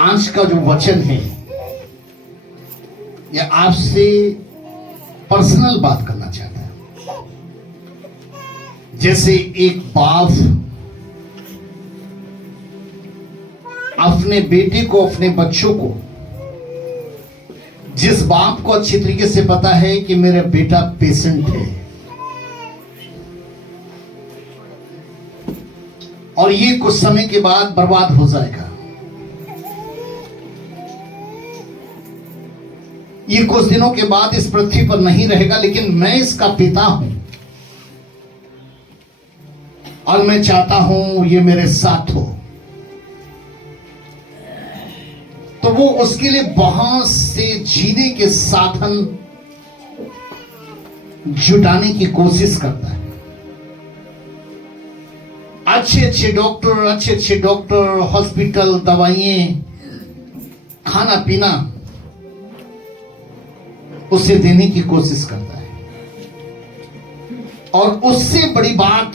आज का जो वचन है यह आपसे पर्सनल बात करना चाहता है। जैसे एक बाप अपने बेटे को, अपने बच्चों को, जिस बाप को अच्छी तरीके से पता है कि मेरा बेटा पेशेंट है और ये कुछ समय के बाद बर्बाद हो जाएगा, ये कुछ दिनों के बाद इस पृथ्वी पर नहीं रहेगा, लेकिन मैं इसका पिता हूं और मैं चाहता हूं ये मेरे साथ हो, तो वो उसके लिए बहुत से जीने के साधन जुटाने की कोशिश करता है। अच्छे अच्छे डॉक्टर, हॉस्पिटल, दवाइयां, खाना पीना उसे देने की कोशिश करता है। और उससे बड़ी बात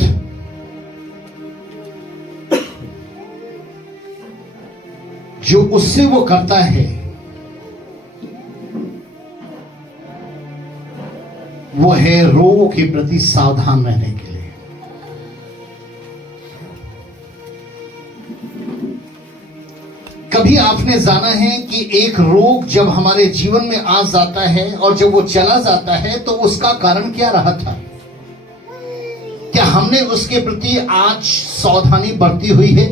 जो उससे वो करता है वो है रोगों के प्रति सावधान रहने के लिए। कभी आपने जाना है कि एक रोग जब हमारे जीवन में आ जाता है और जब वो चला जाता है तो उसका कारण क्या रहा था? क्या हमने उसके प्रति आज सावधानी बरती हुई है,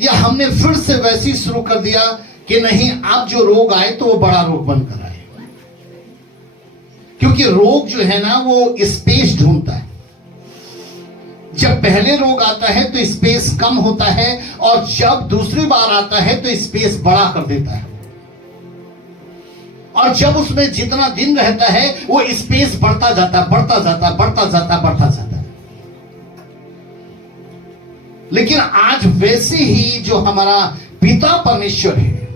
या हमने फिर से वैसी शुरू कर दिया कि नहीं, अब जो रोग आए तो वो बड़ा रोग बनकर आए? क्योंकि रोग जो है ना वो स्पेस ढूंढता है। जब पहले रोग आता है तो स्पेस कम होता है और जब दूसरी बार आता है तो स्पेस बड़ा कर देता है, और जब उसमें जितना दिन रहता है वो स्पेस बढ़ता जाता है। लेकिन आज वैसे ही जो हमारा पिता परमेश्वर है,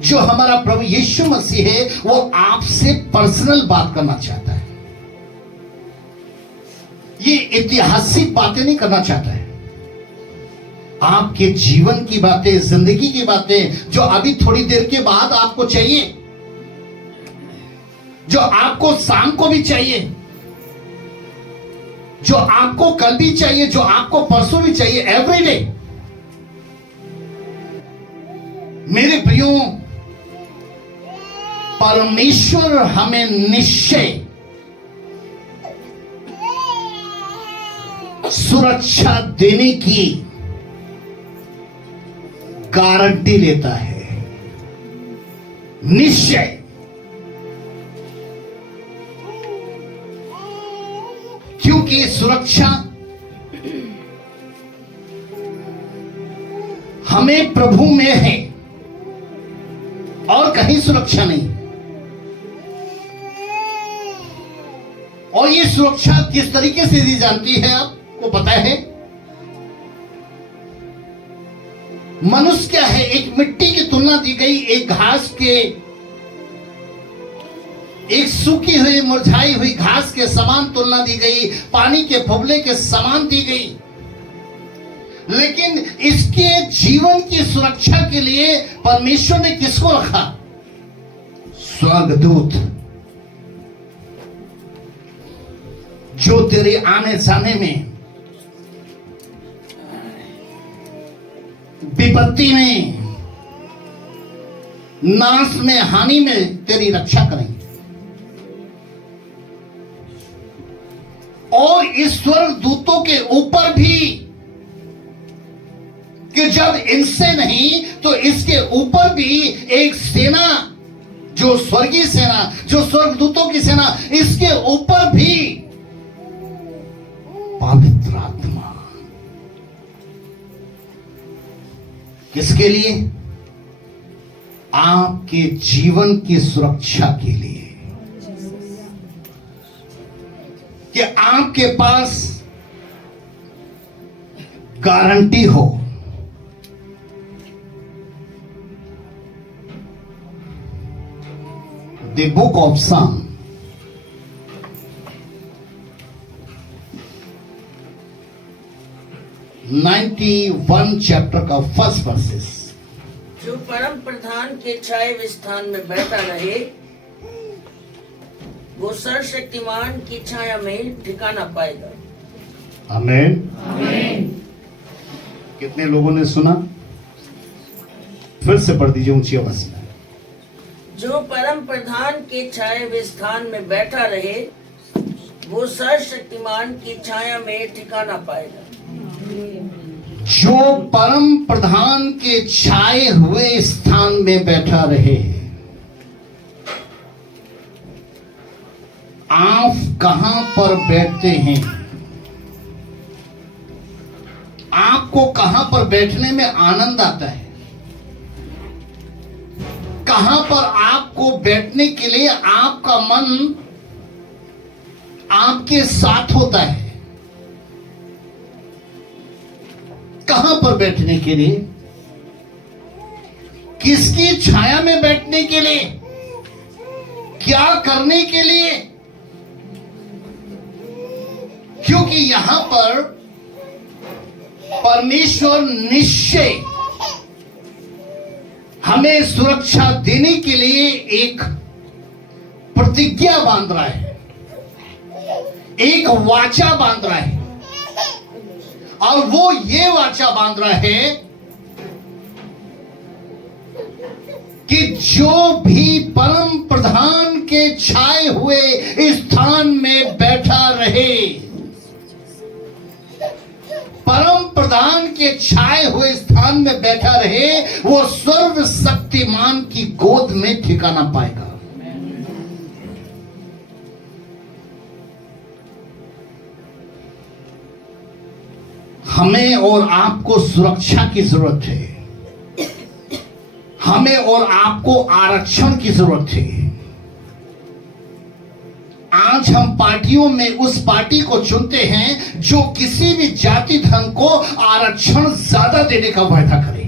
जो हमारा प्रभु यीशु मसीह है, वो आपसे पर्सनल बात करना चाहता है। ये ऐतिहासिक बातें नहीं करना चाहता है। आपके जीवन की बातें, जिंदगी की बातें जो अभी थोड़ी देर के बाद आपको चाहिए, जो आपको शाम को भी चाहिए, जो आपको कल भी चाहिए, जो आपको परसों भी चाहिए, एवरीडे। मेरे प्रियो, परमेश्वर हमें निश्चय सुरक्षा देने की गारंटी लेता है, निश्चय। क्योंकि सुरक्षा हमें प्रभु में है और कहीं सुरक्षा नहीं। और ये सुरक्षा किस तरीके से दी जाती है आपको पता है? मनुष्य क्या है, एक मिट्टी की तुलना दी गई, एक घास के, एक सूखी हुई मुरझाई हुई घास के समान तुलना दी गई, पानी के फुबले के समान दी गई। लेकिन इसके जीवन की सुरक्षा के लिए परमेश्वर ने किसको रखा? स्वर्गदूत, जो तेरे आने जाने में, विपत्ति में, नाश में, हानि में तेरी रक्षा करेंगे। और इस स्वर्गदूतों के ऊपर भी, कि जब इनसे नहीं तो इसके ऊपर भी एक सेना, जो स्वर्गीय सेना, जो स्वर्गदूतों की सेना, इसके ऊपर भी पवित्र आत्मा। किसके लिए? आपके जीवन की सुरक्षा के लिए, कि आपके पास गारंटी हो। The book of Psalm, 91 chapter का फर्स्ट वर्सेस। जो परम प्रधान के छाए हुए स्थान में बैठा रहे, वो सर्वशक्तिमान की छाया में ठिकाना पाएगा। आमीन। कितने लोगों ने सुना? फिर से पढ़ दीजिए ऊंची आवाज में। जो परम प्रधान के छाए हुए स्थान में बैठा रहे, वो सर्वशक्तिमान की छाया में ठिकाना पाएगा। जो परम प्रधान के छाए हुए स्थान में बैठा रहे। आप कहां पर बैठते हैं? आपको कहां पर बैठने में आनंद आता है? कहां पर आपको बैठने के लिए आपका मन आपके साथ होता है? कहां पर बैठने के लिए? किसकी छाया में बैठने के लिए? क्या करने के लिए? क्योंकि यहां पर परमेश्वर निश्चय हमें सुरक्षा देने के लिए एक प्रतिज्ञा बांध रहा है, एक वाचा बांध रहा है। और वो ये वाचा बांध रहा है कि जो भी परम प्रधान के छाए हुए स्थान में बैठा रहे, परम प्रधान के छाए हुए स्थान में बैठा रहे, वो सर्वशक्तिमान की गोद में ठिकाना पाएगा। हमें और आपको सुरक्षा की जरूरत है। हमें और आपको आरक्षण की जरूरत है। आज हम पार्टियों में उस पार्टी को चुनते हैं जो किसी भी जाति धर्म को आरक्षण ज्यादा देने का वायदा करे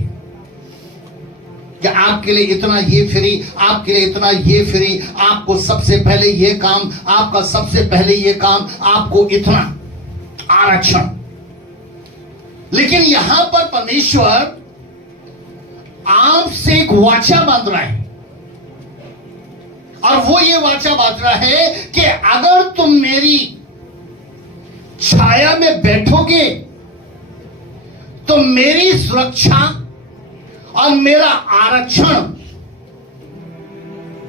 कि आपके लिए इतना ये फ्री, आपके लिए इतना ये फ्री, आपको सबसे पहले ये काम, आपका सबसे पहले ये काम, आपको इतना आरक्षण। लेकिन यहां पर परमेश्वर आपसे एक वाचा बांध रहा है, और वो ये वाचा बांध रहा है कि अगर तुम मेरी छाया में बैठोगे तो मेरी सुरक्षा और मेरा आरक्षण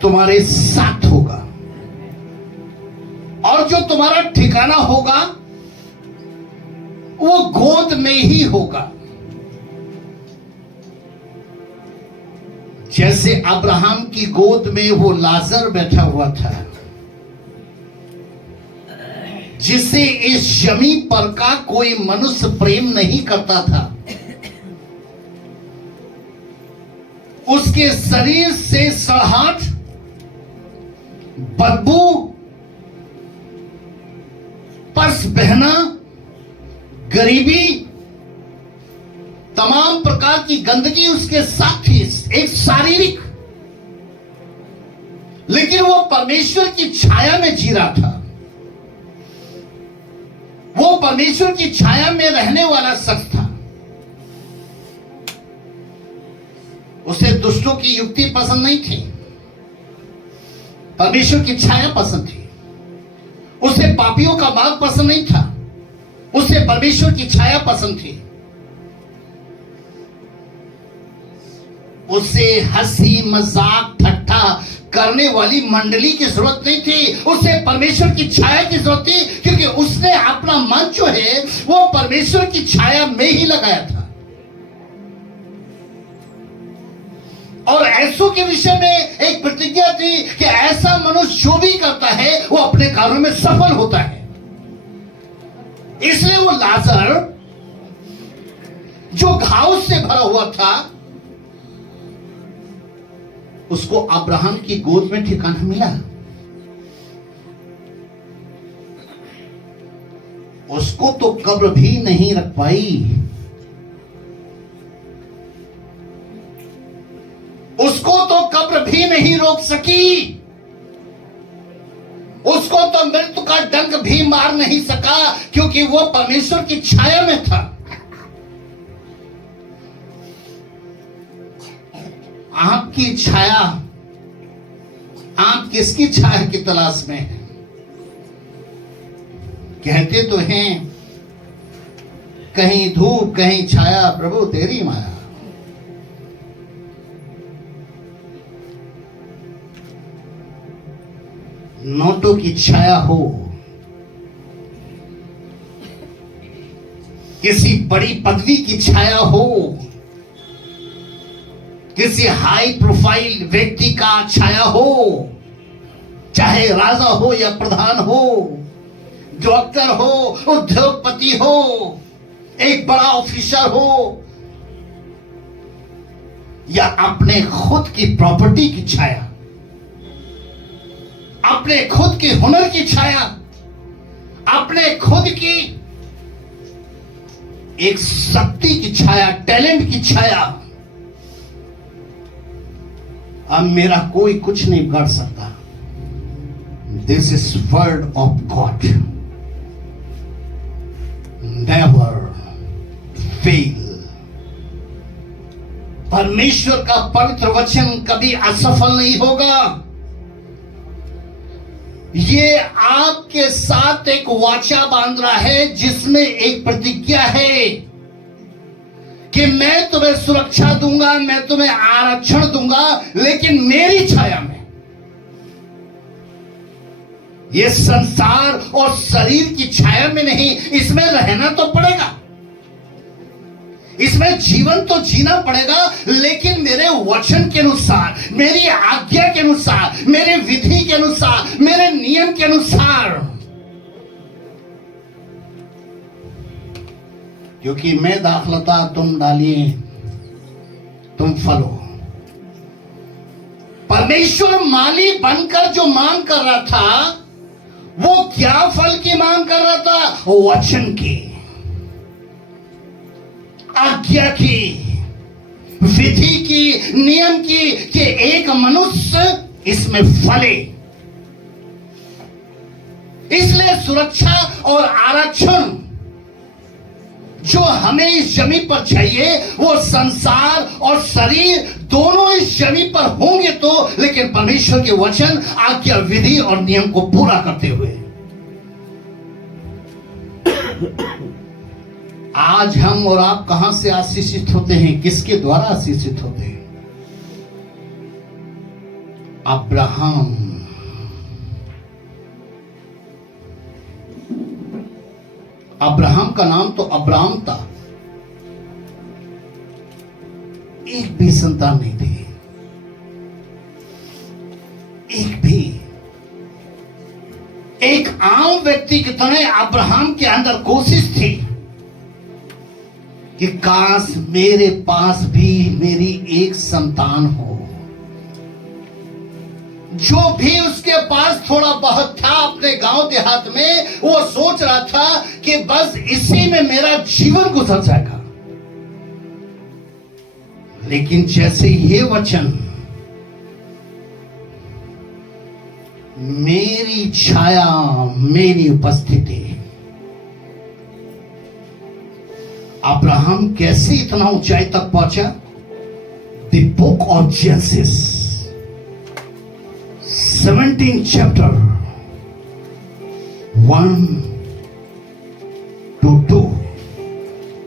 तुम्हारे साथ होगा, और जो तुम्हारा ठिकाना होगा वो गोद में ही होगा। जैसे अब्राहम की गोद में वो लाजर बैठा हुआ था, जिसे इस जमी पर का कोई मनुष्य प्रेम नहीं करता था। उसके शरीर से सड़ाहट, बदबू, पस बहना, गरीबी, तमाम प्रकार की गंदगी उसके साथ थी, एक शारीरिक। लेकिन वो परमेश्वर की छाया में जी रहा था। वो परमेश्वर की छाया में रहने वाला शख्स था। उसे दुष्टों की युक्ति पसंद नहीं थी, परमेश्वर की छाया पसंद थी। उसे पापियों का मार्ग पसंद नहीं था, उसे परमेश्वर की छाया पसंद थी। उसे हंसी मजाक ठट्ठा करने वाली मंडली की जरूरत नहीं थी, उसे परमेश्वर की छाया की जरूरत थी, क्योंकि उसने अपना मन जो है वो परमेश्वर की छाया में ही लगाया था। और ऐसों के विषय में एक प्रतिज्ञा थी कि ऐसा मनुष्य जो भी करता है वो अपने कार्यों में सफल होता है। इसलिए वो लाजर जो घाव से भरा हुआ था, उसको अब्राहम की गोद में ठिकाना मिला। उसको तो कब्र भी नहीं रख पाई, उसको तो कब्र भी नहीं रोक सकी, उसको तो मृत्यु का डंक भी मार नहीं सका, क्योंकि वो परमेश्वर की छाया में था। आपकी छाया, आप किसकी छाया की तलाश में हैं? कहते तो हैं कहीं धूप कहीं छाया, प्रभु तेरी माया। नोटों की छाया हो, किसी बड़ी पदवी की छाया हो, किसी हाई प्रोफाइल व्यक्ति का छाया हो, चाहे राजा हो या प्रधान हो, डॉक्टर हो, उद्योगपति हो, एक बड़ा ऑफिसर हो, या अपने खुद की प्रॉपर्टी की छाया, अपने खुद के हुनर की छाया, अपने खुद की एक शक्ति की छाया, टैलेंट की छाया। अब मेरा कोई कुछ नहीं कर सकता। This is word of God, never fail. परमेश्वर का पवित्र वचन कभी असफल नहीं होगा। ये आपके साथ एक वाचा बांध रहा है जिसमें एक प्रतिज्ञा है कि मैं तुम्हें सुरक्षा दूंगा, मैं तुम्हें आरक्षण दूंगा, लेकिन मेरी छाया में। ये संसार और शरीर की छाया में नहीं, इसमें रहना तो पड़ेगा, इसमें जीवन तो जीना पड़ेगा, लेकिन मेरे वचन के अनुसार, मेरी आज्ञा के अनुसार, मेरे विधि के अनुसार, मेरे नियम के अनुसार। क्योंकि मैं दाखलता तुम डालिए, तुम फलो। परमेश्वर माली बनकर जो मांग कर रहा था, वो क्या फल की मांग कर रहा था? वचन की, आज्ञा की, विधि की, नियम की, कि एक मनुष्य इसमें फले। इसलिए सुरक्षा और आरक्षण जो हमें इस जमीन पर चाहिए, वो संसार और शरीर दोनों इस जमीन पर होंगे तो, लेकिन परमेश्वर के वचन, आज्ञा, विधि और नियम को पूरा करते हुए। आज हम और आप कहां से आशीषित होते हैं? किसके द्वारा आशीषित होते हैं? अब्राहम। अब्राहम का नाम तो अब्राम था, एक भी संतान नहीं थी, एक भी। एक आम व्यक्ति की तरह अब्राहम के अंदर कोशिश थी कि काश मेरे पास भी मेरी एक संतान हो। जो भी उसके पास थोड़ा बहुत था अपने गांव देहात में, वो सोच रहा था कि बस इसी में मेरा जीवन गुजर जाएगा। लेकिन जैसे ये वचन, मेरी छाया, मेरी उपस्थिति, अब्राहम कैसे इतना ऊंचाई तक पहुंचा? The book of genesis 17 chapter 1 to 2।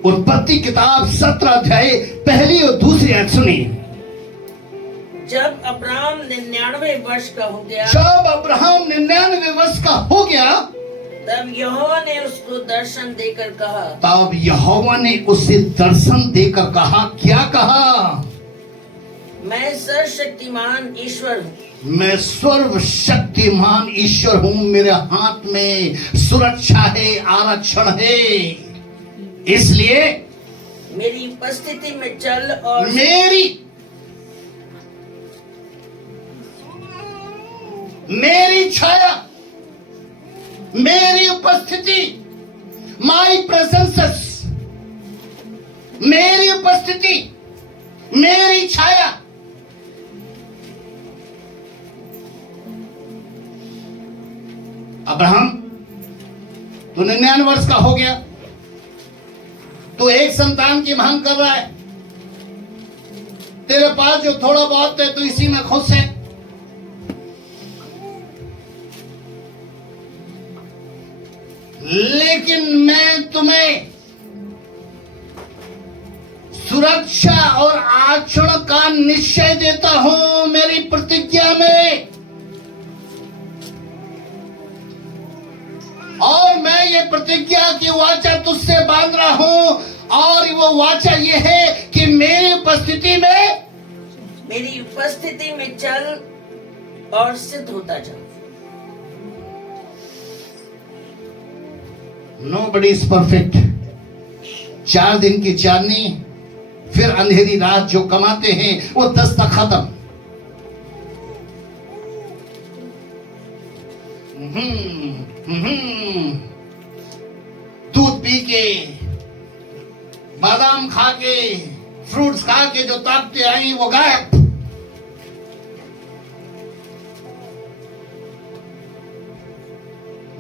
उत्पत्ति किताब 17 अध्याय पहली और दूसरी आयत सुनिए। जब अब्राहम 99 वर्ष का हो गया, जब अब्राहम 99 वर्ष का हो गया, तब यहोवा ने उसको दर्शन देकर कहा। तब यहोवा ने उसे दर्शन देकर कहा। क्या कहा? मैं सर्वशक्तिमान ईश्वर हूँ। मैं सर्वशक्तिमान ईश्वर हूं, मेरे हाथ में सुरक्षा है, आरक्षण है। इसलिए मेरी उपस्थिति में चल और मेरी छाया, मेरी उपस्थिति, माई प्रेजेंस, मेरी उपस्थिति, मेरी छाया। अब्राहम, तू 99 वर्ष का हो गया, तो एक संतान की मांग कर रहा है। तेरे पास जो थोड़ा बहुत है तो इसी में खुश है। लेकिन मैं तुम्हें सुरक्षा और आचरण का निश्चय देता हूं मेरी प्रतिज्ञा में, और मैं ये प्रतिज्ञा की वाचा तुझसे बांध रहा हूं, और वो वाचा ये है कि मेरी उपस्थिति में चल और सिद्ध होता जा। Nobody is perfect। 4 दिन की चांदनी फिर अंधेरी रात जो कमाते हैं वो 10 तक खत्म। दूध पी के, बादाम खा के, फ्रूट्स खा के जो ताकतें आई वो गायब।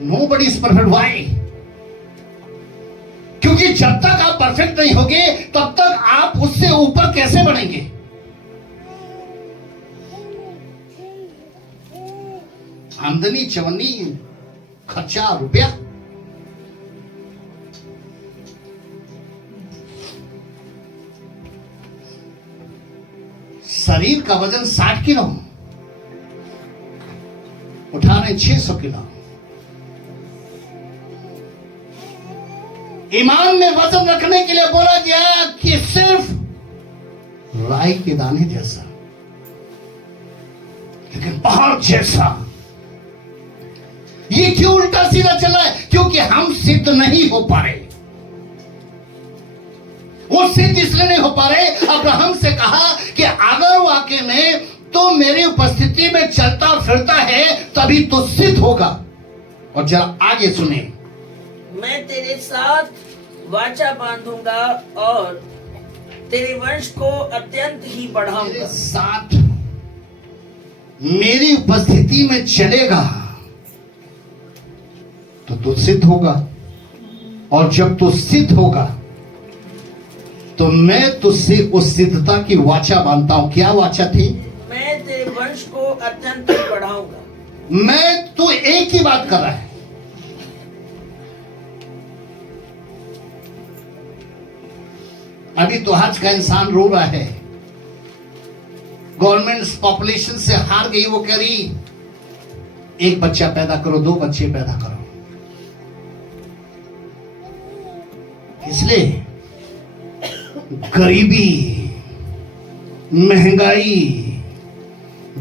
Nobody is perfect। Why? क्योंकि जब तक आप परफेक्ट नहीं होगे तब तक आप उससे ऊपर कैसे बढ़ेंगे। आमदनी चवन्नी, खर्चा रुपया, शरीर का वजन 60 किलो, उठा रहे 600 किलो। ईमान में वजन रखने के लिए बोला गया कि सिर्फ राई के दाने जैसा, लेकिन पहाड़ जैसा। ये क्यों उल्टा सीधा चला है? क्योंकि हम सिद्ध नहीं हो पा रहे। वो सिद्ध इसलिए नहीं हो पा रहे। अब्राहम से कहा कि अगर वाकई में तो मेरी उपस्थिति में चलता फिरता है तभी तो सिद्ध होगा। और जरा आगे सुने, मैं तेरे साथ वाचा बांधूंगा और तेरे वंश को अत्यंत ही बढ़ाऊंगा। तेरे साथ मेरी उपस्थिति में चलेगा तो तू सिद्ध होगा, और जब तू सिद्ध होगा तो मैं तुझसे उस सिद्धता की वाचा बांधता हूं। क्या वाचा थी? मैं तेरे वंश को अत्यंत ही बढ़ाऊंगा। मैं तो एक ही बात कर रहा है। अभी तो आज का इंसान रो रहा है, गवर्नमेंट पॉपुलेशन से हार गई। वो कह रही 1 बच्चा पैदा करो, 2 बच्चे पैदा करो। इसलिए गरीबी, महंगाई,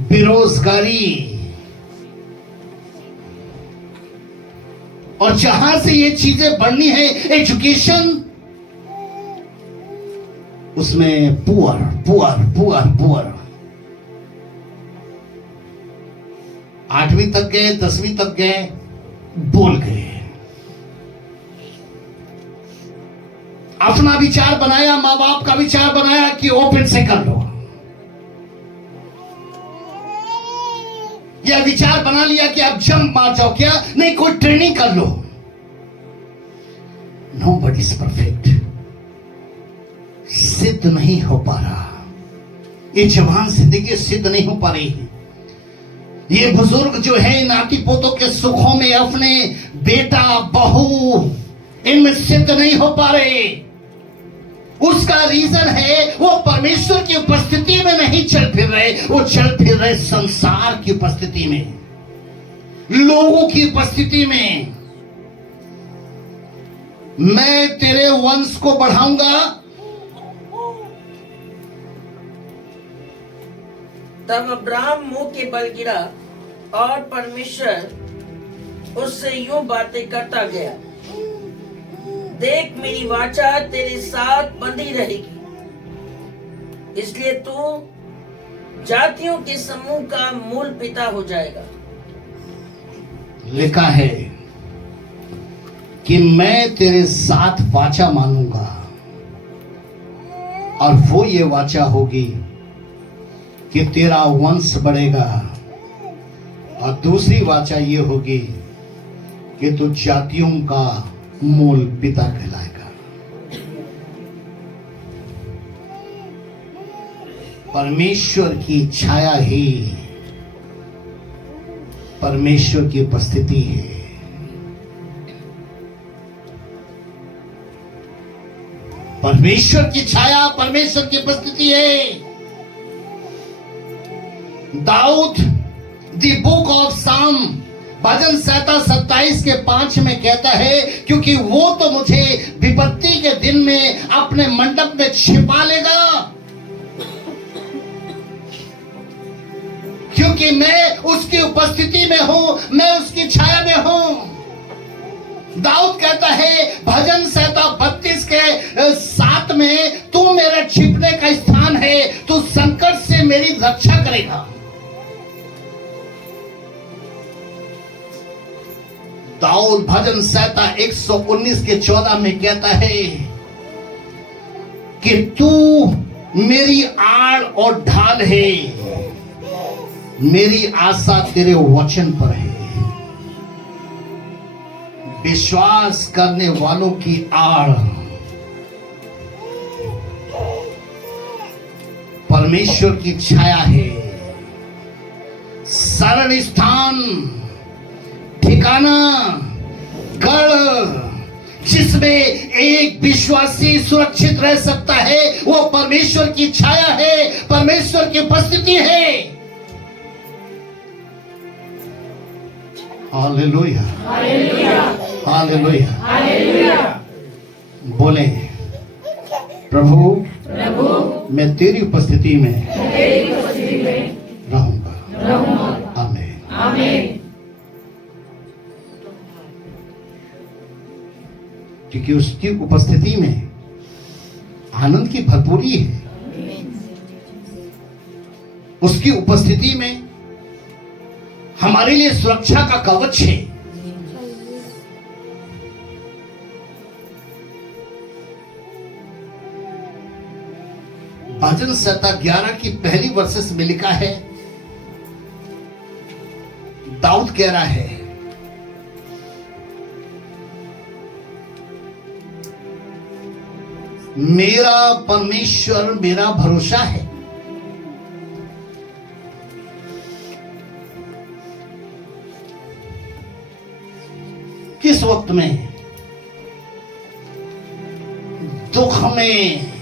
बेरोजगारी, और जहां से ये चीजें बढ़नी है, एजुकेशन, उसमें पुअर पुअर पुअर पुअर। 8वीं तक गए, 10वीं तक गए, बोल गए। अपना विचार बनाया, मां बाप का विचार बनाया कि ओपन से कर लो, या विचार बना लिया कि आप जंप मार जाओ। क्या नहीं, कोई ट्रेनिंग कर लो। Nobody is perfect. सिद्ध नहीं हो पा रहा। ये जवान जिंदगी सिद्ध नहीं हो पा रही है। ये बुजुर्ग जो है नाती पोतों के सुखों में अपने बेटा बहू इनमें सिद्ध नहीं हो पा रहे। उसका रीजन है वो परमेश्वर की उपस्थिति में नहीं चल फिर रहे, वो चल फिर रहे संसार की उपस्थिति में, लोगों की उपस्थिति में। मैं तेरे वंश को बढ़ाऊंगा। तब अब्राहम मुंह के बल गिरा और परमेश्वर उससे यूं बातें करता गया, देख मेरी वाचा तेरे साथ बंधी रहेगी, इसलिए तू जातियों के समूह का मूल पिता हो जाएगा। लिखा है कि मैं तेरे साथ वाचा मानूंगा, और वो ये वाचा होगी कि तेरा वंश बढ़ेगा, और दूसरी वाचा ये होगी कि तू जातियों का मूल पिता कहलाएगा। परमेश्वर की छाया ही परमेश्वर की उपस्थिति है। परमेश्वर की छाया परमेश्वर की उपस्थिति है। दाऊद द बुक ऑफ साम भजन 27 के 5 में कहता है, क्योंकि वो तो मुझे विपत्ति के दिन में अपने मंडप में छिपा लेगा, क्योंकि मैं उसकी उपस्थिति में हूं, मैं उसकी छाया में हूं। दाऊद कहता है भजन 32 के 7 में, तू मेरे छिपने का स्थान है, तू संकट से मेरी रक्षा करेगा। दाऊद भजन 119 के 14 में कहता है कि तू मेरी आड़ और ढाल है, मेरी आशा तेरे वचन पर है। विश्वास करने वालों की आड़ परमेश्वर की छाया है, शरण स्थान, ठिकाना, गढ़ जिसमें एक विश्वासी सुरक्षित रह सकता है, वो परमेश्वर की छाया है, परमेश्वर की उपस्थिति है। Hallelujah, hallelujah, hallelujah, hallelujah. बोले, प्रभु मैं तेरी उपस्थिति में रहूंगा। आमीन। क्योंकि उसकी उपस्थिति में आनंद की भरपूरी है, उसकी उपस्थिति में हमारे लिए सुरक्षा का कवच है। भजन 11 की पहली वर्सेस में लिखा है, दाऊद कह रहा है, मेरा परमेश्वर मेरा भरोसा है। किस वक्त में, दुख में,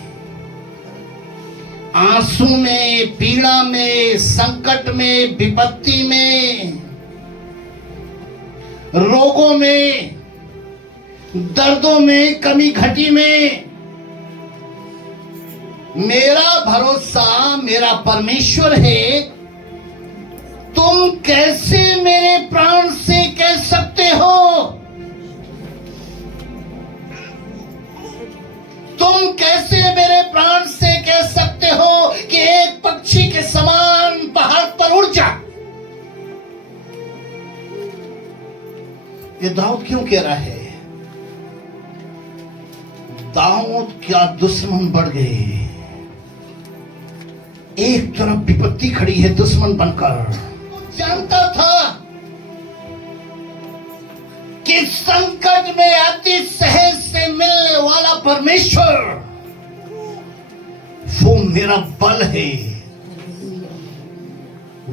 आंसू में, पीड़ा में, संकट में, विपत्ति में, रोगों में, दर्दों में, कमी घटी में, मेरा भरोसा मेरा परमेश्वर है। तुम कैसे मेरे प्राण से कह सकते हो, तुम कैसे मेरे प्राण से कह सकते हो कि एक पक्षी के समान पहाड़ पर उड़ जा। ये दाऊद क्यों कह रहा है? दाऊद क्या दुश्मन बढ़ गए। एक तरफ विपत्ति खड़ी है दुश्मन बनकर। जानता था कि संकट में अति सहज से मिलने वाला परमेश्वर वो मेरा बल है,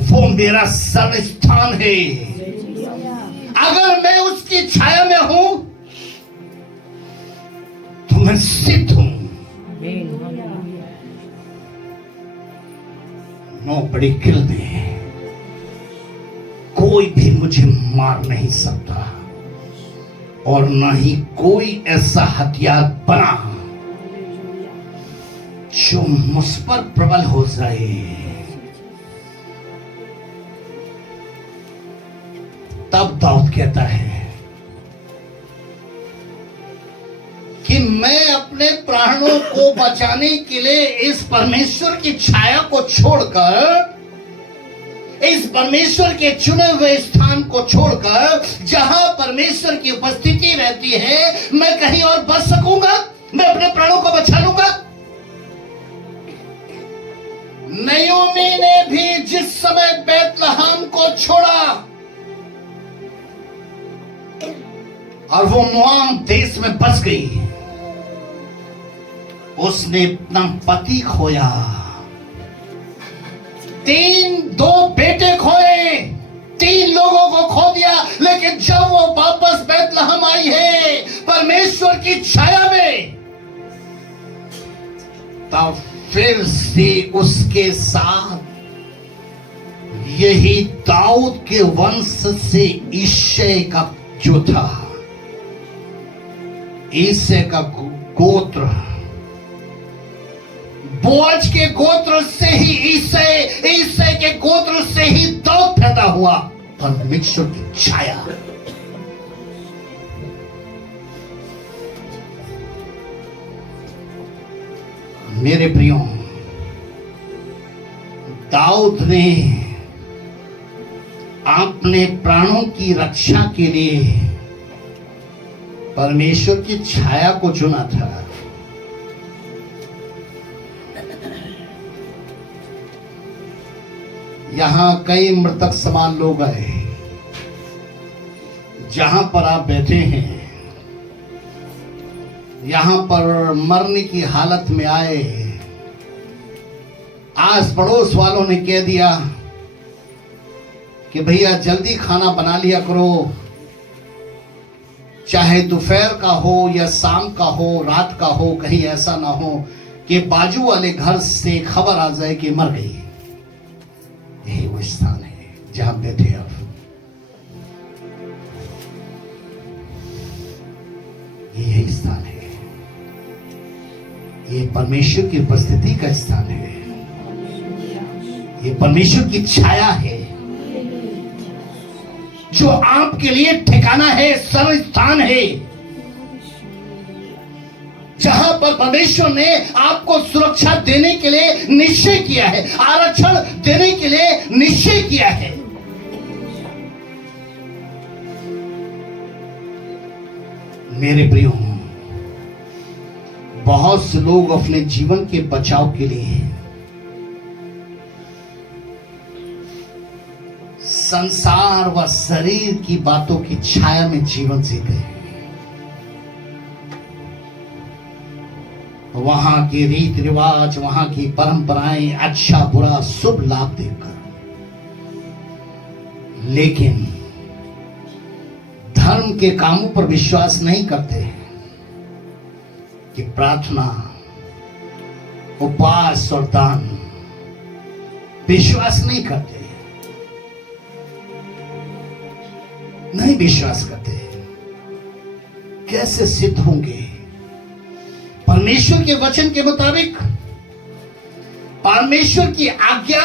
वो मेरा शरण स्थान है। अगर मैं उसकी छाया में हूं तो मैं सिद्ध हूं। नौ बड़ी किल में कोई भी मुझे मार नहीं सकता और न ही कोई ऐसा हथियार बना जो मुझ पर प्रबल हो जाए। तब दाऊद कहता है कि मैं अपने प्राणों को बचाने के लिए इस परमेश्वर की छाया को छोड़कर, इस परमेश्वर के चुने हुए स्थान को छोड़कर, जहां परमेश्वर की उपस्थिति रहती है, मैं कहीं और बच सकूंगा? मैं अपने प्राणों को बचा लूंगा? नयोमी ने भी जिस समय बैतलहम को छोड़ा और वो मोआब देश में बस गई, उसने अपना पति खोया, दो बेटे खोए, 3 लोगों को खो दिया, लेकिन जब वो वापस बैतलहम आई है परमेश्वर की छाया में, तब फिर से उसके साथ यही दाऊद के वंश से ईशे का जो था, ईशे का गोत्र, बोअज के गोत्र से ही ईशे के गोत्र से ही दाऊद पैदा हुआ। परमेश्वर की छाया। मेरे प्रियो, दाऊद ने अपने प्राणों की रक्षा के लिए परमेश्वर की छाया को चुना था। यहां कई मृतक समान लोग आए, जहां पर आप बैठे हैं, यहां पर मरने की हालत में आए। आस पड़ोस वालों ने कह दिया कि भैया जल्दी खाना बना लिया करो, चाहे दोपहर का हो या शाम का हो, रात का हो, कहीं ऐसा ना हो कि बाजू वाले घर से खबर आ जाए कि मर गई। यही वो स्थान है जहां बैठे आप। यही स्थान है, ये परमेश्वर की उपस्थिति का स्थान है, ये परमेश्वर की छाया है जो आपके लिए ठिकाना है, सर्व स्थान है, जहां पर परमेश्वर ने आपको सुरक्षा देने के लिए निश्चय किया है, आरक्षण देने के लिए निश्चय किया है। मेरे प्रियो, बहुत से लोग अपने जीवन के बचाव के लिए संसार व शरीर की बातों की छाया में जीवन जीते हैं। वहां के रीति रिवाज, वहां की परंपराएं, अच्छा बुरा शुभ लाभ देकर, लेकिन धर्म के कामों पर विश्वास नहीं करते कि प्रार्थना, उपवास और दान, विश्वास नहीं करते, नहीं विश्वास करते। कैसे सिद्ध होंगे? परमेश्वर के वचन के मुताबिक, परमेश्वर की आज्ञा,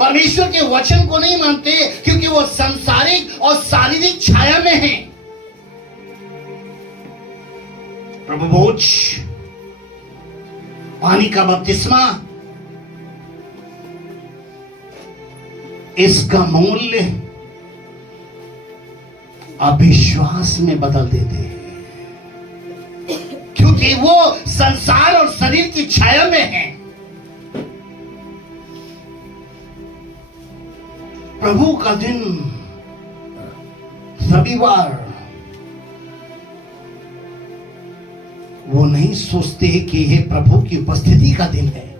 परमेश्वर के वचन को नहीं मानते क्योंकि वो सांसारिक और शारीरिक छाया में हैं। प्रभु भोज, पानी का बपतिस्मा, इसका मूल्य अविश्वास में बदल देते हैं क्योंकि वो संसार और शरीर की छाया में है। प्रभु का दिन रविवार, वो नहीं सोचते कि यह प्रभु की उपस्थिति का दिन है।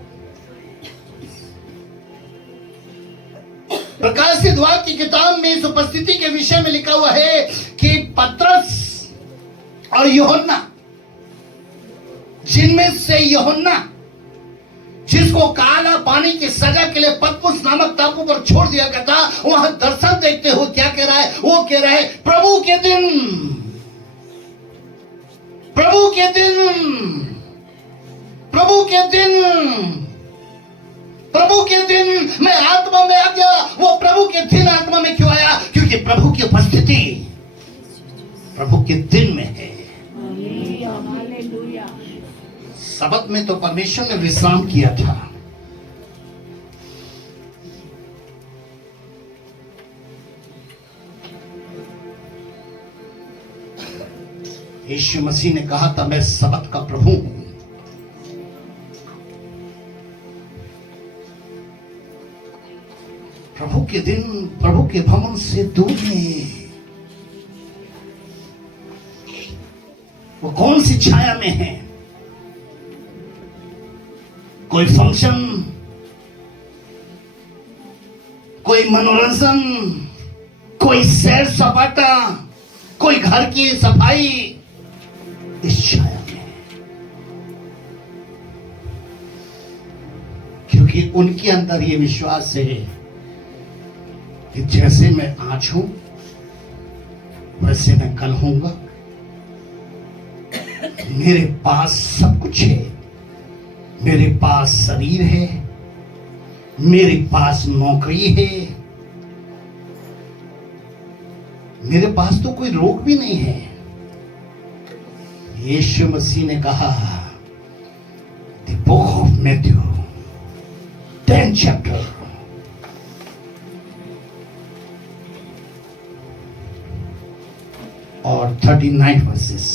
प्रकाशित वाक्य की किताब में इस उपस्थिति के विषय में लिखा हुआ है कि पतरस और यूहन्ना, जिनमें से यूहन्ना, जिसको काला पानी की सजा के लिए पतमुस नामक टापू पर छोड़ दिया गया था, वहां दर्शन देखते हुए क्या कह रहा है? वो कह रहा है, प्रभु के दिन, प्रभु के दिन, प्रभु के दिन, प्रभु के दिन मैं आत्मा में आ गया। वो प्रभु के दिन आत्मा में क्यों आया? क्योंकि प्रभु की उपस्थिति प्रभु के दिन में है। सबत में तो परमेश्वर ने विश्राम किया था, यीशु मसीह ने कहा था, मैं सबत का प्रभु हूं। प्रभु के दिन प्रभु के भवन से दूर है। वो कौन सी छाया में है? कोई फंक्शन, कोई मनोरंजन, कोई सैर सपाटा, कोई घर की सफाई, इस छाया में, क्योंकि उनके अंदर ये विश्वास है कि जैसे मैं आज हूं वैसे मैं कल होऊंगा। मेरे पास सब कुछ है, मेरे पास शरीर है, मेरे पास नौकरी है, मेरे पास तो कोई रोग भी नहीं है। यीशु मसीह ने कहा, the book of Matthew 10 chapter और 39 versus.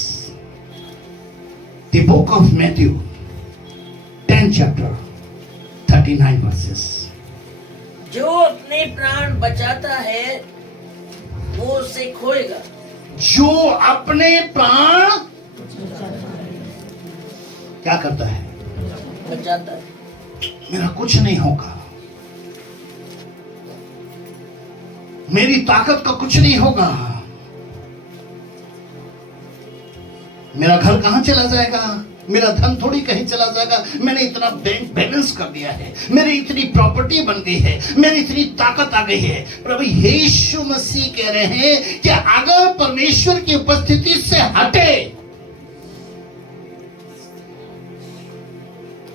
The book of Matthew 10 chapter 39 versus. जो अपने प्राण बचाता है वो उसे खोएगा। जो अपने प्राण क्या करता है? बचाता है। मेरा कुछ नहीं होगा, मेरी ताकत का कुछ नहीं होगा, मेरा घर कहां चला जाएगा, मेरा धन थोड़ी कहीं चला जाएगा, मैंने इतना बैंक बैलेंस कर दिया है, मेरी इतनी प्रॉपर्टी बन गई है, मेरी इतनी ताकत आ गई है। प्रभु यीशु मसीह कह रहे हैं कि अगर परमेश्वर की उपस्थिति से हटे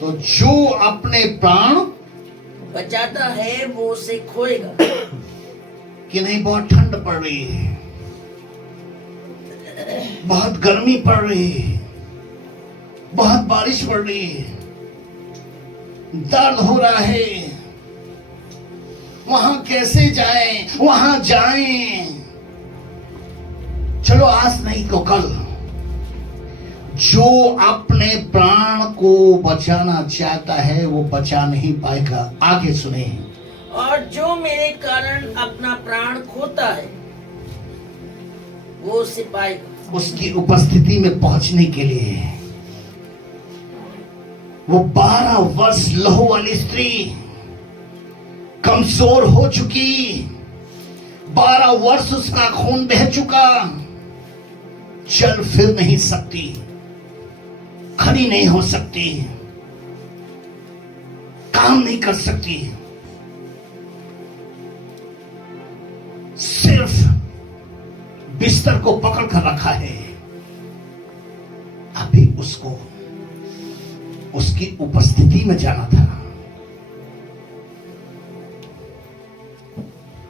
तो जो अपने प्राण बचाता है वो उसे खोएगा। कि नहीं, बहुत ठंड पड़ रही है, बहुत गर्मी पड़ रही है, बहुत बारिश पड़ रही है, दर्द हो रहा है, वहां कैसे जाएं, वहां जाएं, चलो आज नहीं तो कल। जो अपने प्राण को बचाना चाहता है वो बचा नहीं पाएगा। आगे सुने। और जो मेरे कारण अपना प्राण खोता है वो उसे पाएगा। उसकी उपस्थिति में पहुंचने के लिए वो 12 वर्ष लहू वाली स्त्री, कमजोर हो चुकी, 12 वर्ष उसका खून बह चुका, चल फिर नहीं सकती, खड़ी नहीं हो सकती, काम नहीं कर सकती, सिर्फ बिस्तर को पकड़ कर रखा है। अभी उसको उसकी उपस्थिति में जाना था,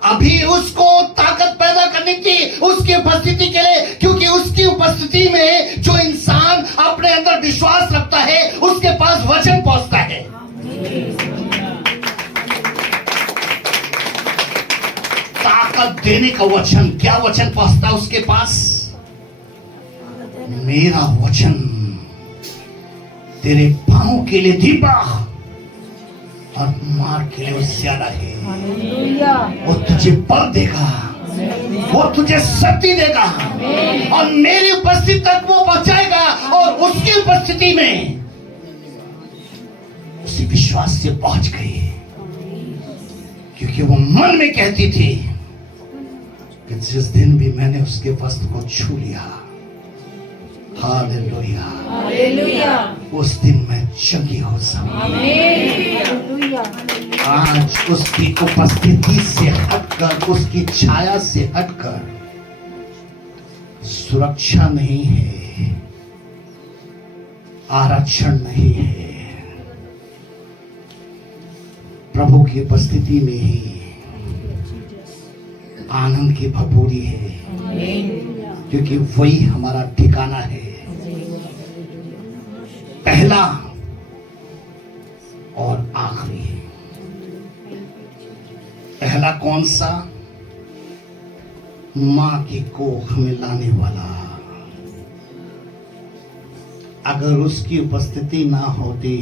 अभी उसको ताकत पैदा करनी थी उसकी उपस्थिति के लिए, क्योंकि उसकी उपस्थिति में जो इंसान अपने अंदर विश्वास रखता है उसके पास वचन पहुंचता है। ताकत देने का वचन, क्या वचन पहुंचता है उसके पास? मेरा वचन तेरे पांव के लिए दीपा और मार्ग के लिए उजियारा है। वो तुझे बल देगा, वो तुझे शक्ति देगा और मेरी उपस्थिति तक वो पहुंचाएगा। और उसकी उपस्थिति में उसी विश्वास से पहुंच गई, क्योंकि वो मन में कहती थी कि जिस दिन भी मैंने उसके वस्त्र को छू लिया, हालेलुया, हालेलुया, उस दिन मैं चंगी हो सकूं। आज उसकी उपस्थिति से हटकर, उसकी छाया से हटकर सुरक्षा नहीं है, आरक्षण नहीं है। प्रभु की उपस्थिति में ही आनंद की भरपूरी है, क्योंकि वही हमारा ठिकाना है। पहला और आखिरी। पहला कौन सा? मां की कोख में लाने वाला। अगर उसकी उपस्थिति ना होती,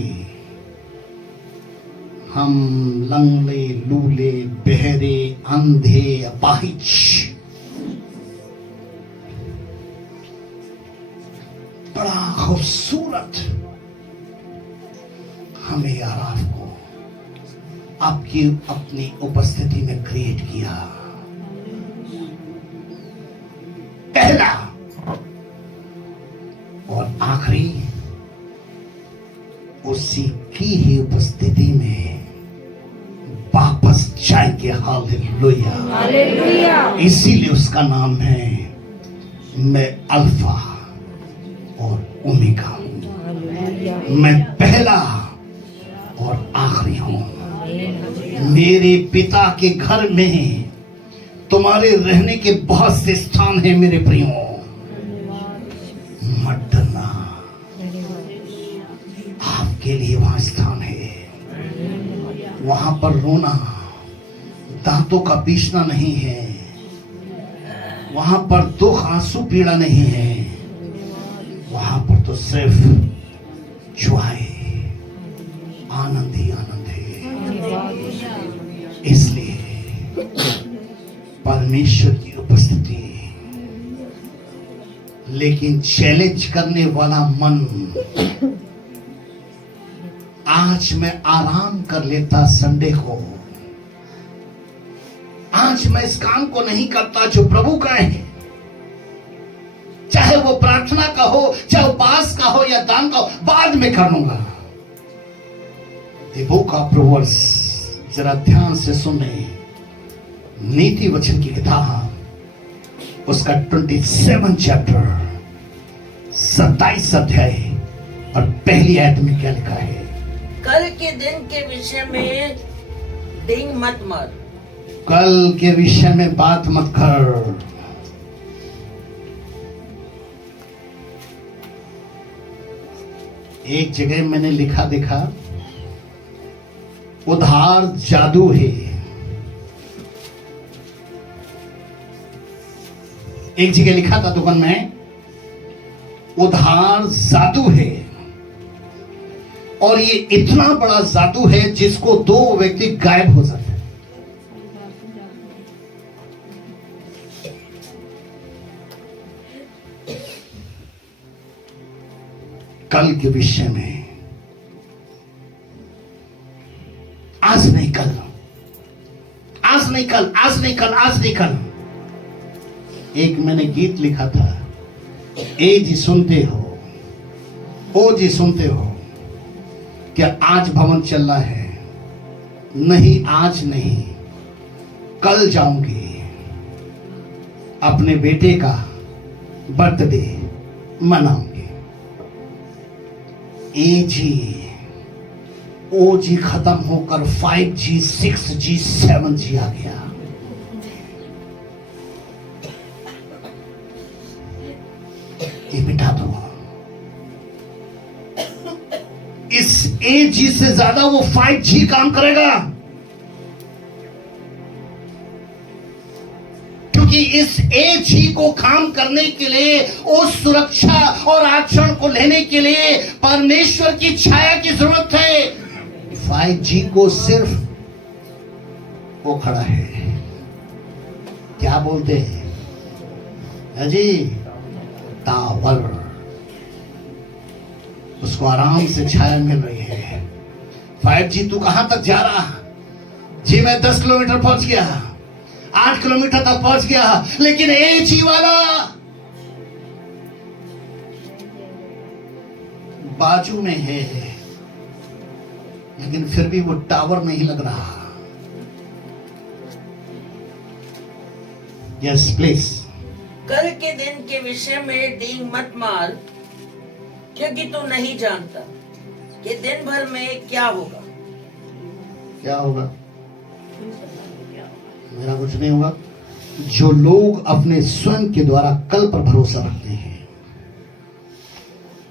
हम लंगड़े, लूले, बहरे, अंधे, अपाहिज, बड़ा खूबसूरत हमें यार को आपकी अपनी उपस्थिति में क्रिएट किया। पहला और आखिरी उसी की ही उपस्थिति में वापस जाएंगे। Hallelujah, hallelujah. इसीलिए उसका नाम है मैं अल्फा और ओमेगा हूं, मैं पहला और आखिरी हूं। मेरे पिता के घर में तुम्हारे रहने के बहुत से स्थान हैं मेरे प्रियो, मत डरना, आपके लिए वहां स्थान है। वहां पर रोना, दांतों का पीसना नहीं है, वहां पर दुख आंसू पीड़ा नहीं है, वहां पर तो सिर्फ जॉय, आनंद ही आनंद है। इसलिए परमेश्वर की उपस्थिति, लेकिन चैलेंज करने वाला मन, आज मैं आराम कर लेता संडे को, आज मैं इस काम को नहीं करता जो प्रभु का है, चाहे वो प्रार्थना का हो, चाहे उपवास का हो या दान का हो, बाद में कर लूंगा। द बुक ऑफ प्रोवर्ब्स, जरा ध्यान से सुने, नीति वचन की किताब, उसका 27 चैप्टर, 27 अध्याय और पहली आयत में क्या लिखा है? कल के दिन के विषय में डिंग मत मार। कल के विषय में बात मत कर। एक जगह मैंने लिखा देखा, उधार जादू है। एक जगह लिखा था दुकान में, उधार जादू है, और ये इतना बड़ा जादू है जिसको दो व्यक्ति गायब हो जाते हैं। कल के विषय में, आज नहीं कल, आज नहीं कल, आज नहीं कल, आज नहीं कल। एक मैंने गीत लिखा था, ए जी सुनते हो, ओ जी सुनते हो, क्या आज भवन चल रहा है? नहीं, आज नहीं, कल जाऊंगी, अपने बेटे का बर्थडे मनाऊंगी। ए जी, ओ जी खत्म होकर 5G, 6G, 7G आ गया। ये बिठा दो। इस AG से ज्यादा वो 5G काम करेगा, क्योंकि इस AG को काम करने के लिए, उस सुरक्षा और आचरण को लेने के लिए परमेश्वर की छाया की जरूरत है। 5G को सिर्फ वो खड़ा है, क्या बोलते हैं जी, टावर, उसको आराम से छाया मिल रही है। 5G तू कहां तक जा रहा? जी मैं 10 किलोमीटर पहुंच गया, 8 किलोमीटर तक पहुंच गया, लेकिन AG वाला बाजू में है, लेकिन फिर भी वो टावर नहीं लग रहा। Yes please. कल के दिन के विषय में डींग मत मार, क्योंकि तू नहीं जानता कि दिन भर में क्या होगा। क्या होगा? मेरा कुछ नहीं होगा। जो लोग अपने स्वयं के द्वारा कल पर भरोसा रखते हैं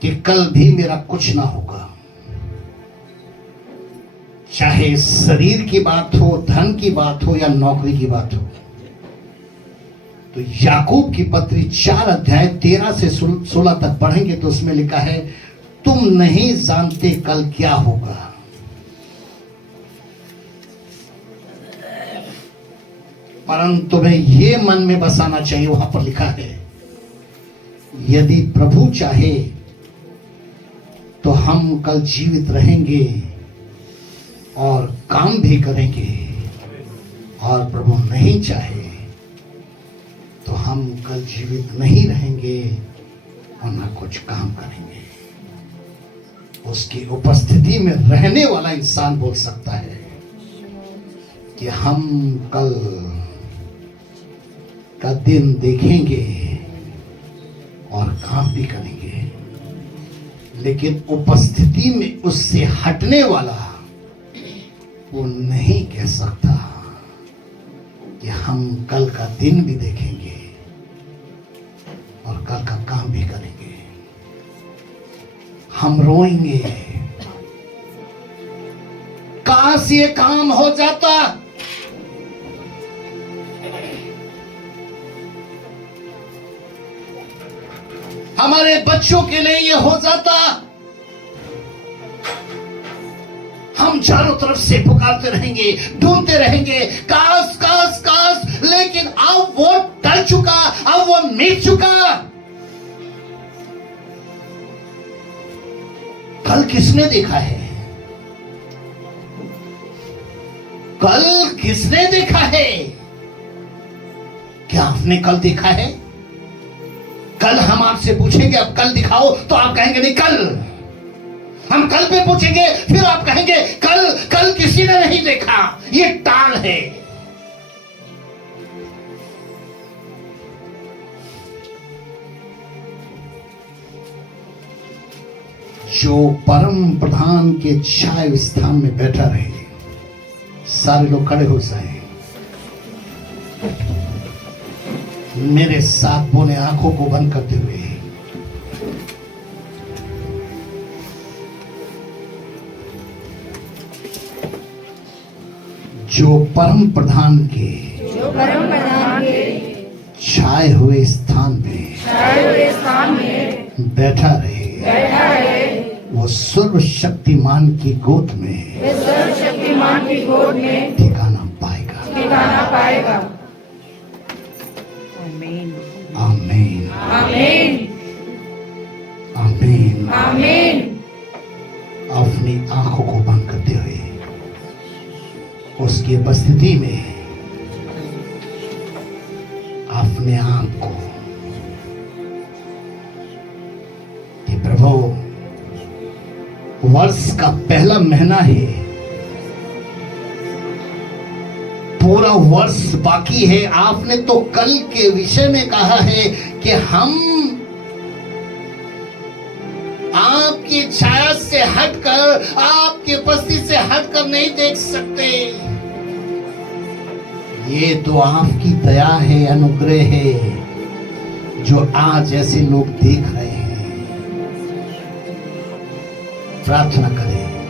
कि कल भी मेरा कुछ ना होगा, चाहे शरीर की बात हो, धन की बात हो या नौकरी की बात हो, तो याकूब की पत्री 4 अध्याय 13 से 16 तक पढ़ेंगे तो उसमें लिखा है, तुम नहीं जानते कल क्या होगा। परंतु तुम्हें यह मन में बसाना चाहिए, वहां पर लिखा है, यदि प्रभु चाहे तो हम कल जीवित रहेंगे और काम भी करेंगे, और प्रभु नहीं चाहे तो हम कल जीवित नहीं रहेंगे और ना कुछ काम करेंगे। उसकी उपस्थिति में रहने वाला इंसान बोल सकता है कि हम कल का दिन देखेंगे और काम भी करेंगे, लेकिन उपस्थिति में उससे हटने वाला वो नहीं कह सकता कि हम कल का दिन भी देखेंगे और कल का काम भी करेंगे। हम रोएंगे, काश ये काम हो जाता, हमारे बच्चों के लिए ये हो जाता। हम चारों तरफ से पुकारते रहेंगे, ढूंढते रहेंगे, काश काश काश, लेकिन अब वो टल चुका, अब वो मिट चुका। कल किसने देखा है? कल किसने देखा है? क्या आपने कल देखा है? कल हम आपसे पूछेंगे अब कल दिखाओ, तो आप कहेंगे नहीं कल। हम कल पे पूछेंगे, फिर आप कहेंगे कल कल किसी ने नहीं देखा, ये टाल है। जो परम प्रधान के छाया स्थान में बैठा रहे, सारे लोग खड़े हो जाए, मेरे साथ बोले आंखों को बंद करते हुए, जो परम प्रधान के छाए हुए स्थान में बैठा रहे, वो सर्वशक्तिमान की गोद में ठिकाना पाएगा। आमीन आमीन आमीन आमीन। अपनी आंखों को बंद करते हुए उसकी उपस्थिति में अपने आप को कि प्रभु, वर्ष का पहला महीना है, पूरा वर्ष बाकी है। आपने तो कल के विषय में कहा है कि हम आपकी छाया से हटकर, आपकी उपस्थिति से हटकर नहीं देख सकते। ये तो आपकी दया है, अनुग्रह है, जो आज ऐसे लोग देख रहे हैं। प्रार्थना करें।